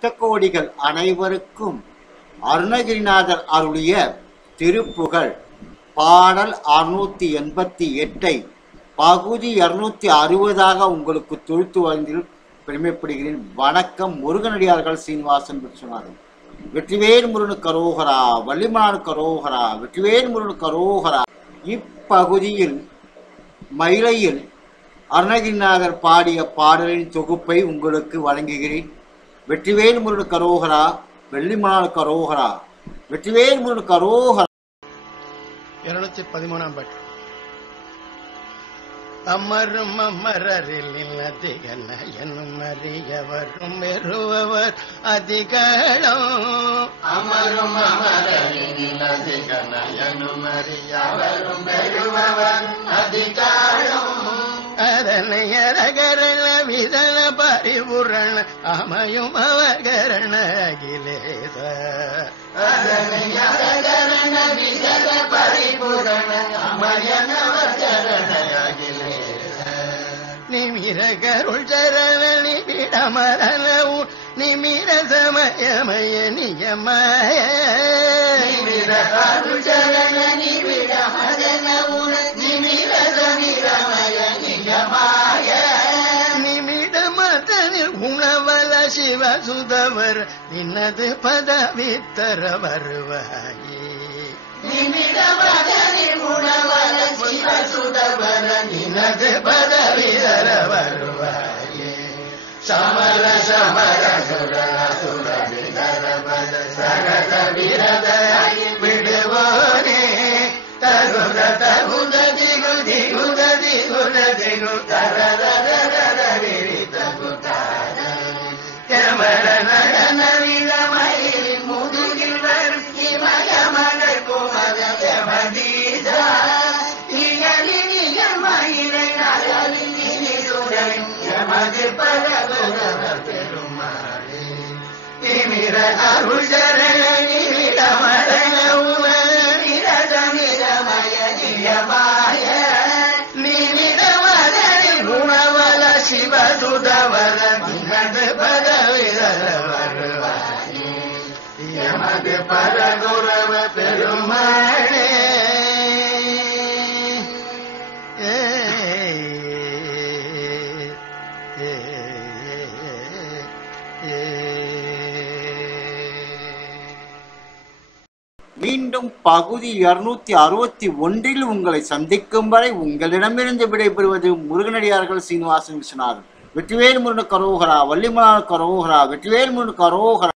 பக்த கோடிகள் அனைவருக்கும் அருணகிரிநாதர் அருளிய திருப்புகழ் பாடல் அறுநூத்தி எண்பத்தி எட்டை பகுதி இருநூத்தி அறுபதாக உங்களுக்கு தொழுத்து வழங்கில் பெருமைப்படுகிறேன். வணக்கம் முருகனடியார்கள் சீனிவாசன் விஸ்வநாதன் வெற்றிவேல் முருகனு கரோகரா வள்ளிமலானு கரோகரா வெற்றிவேல் முருகனு கரோகரா இப்பகுதியில் மயிலையில் அருணகிரிநாதர் பாடிய பாடலின் தொகுப்பை உங்களுக்கு வழங்குகிறேன். வெற்றிவேல் முருகனு கரோகரா வெள்ளிமலானு கரோகரா. வெற்றிவேல் முருகனு கரோகரா. இருநூத்தி பதிமூணாம் பாட்டு. அமரும் அமரரில் அதிகன என்னும் அறியவரும் பெறுபவர் அதிகளம் அமரும் அமரில் அதிகன எனும் அறியவரும் பெறுபவர் அதிகாரம். அதனை அரகரண விதன பரிபுரண அமையும் அவகரண அகிலேச அதனை அகரண விசத பரிபூரண அமயனவச்சரணகிலே நிமிர கருள் சரண நிபிடமரணவு நிமிர சமயமய நியமய. நிமிர அருள்சரண நிபிட குணவல சிவ சுதவர் நின்னது பதவித்தர வருவாயே நிமிட மதனில் குணவர சிவ சுதவர நினது பதவி தர வருவாயே சமர சமர சுர சுர விதர பத சரத விரத விடுவோனே தகுத தகுத திகு திகுத திகுத திகு தரத தரத நிசுடன் யமது பரகுரவ பெருமாளே திமிர அருள் சரண நிமிட மரண உம நிரத நிரமய நியமாய நிமிட மதனி குணவல சிவ சுதவர நினது பதவிதர வருவாயே எமது பரகுரவ மீண்டும் பகுதி இருநூத்தி அறுபத்தி ஒன்றில் உங்களை சந்திக்கும் வரை உங்களிடமிருந்து விடைபெறுவது முருகனடியார்கள் சீனிவாசன் விஸ்வநாதன். வெற்றிவேல் முருகன் கரோகரா வள்ளிமலான கரோகரா வெற்றிவேல் முருகன் கரோகரா.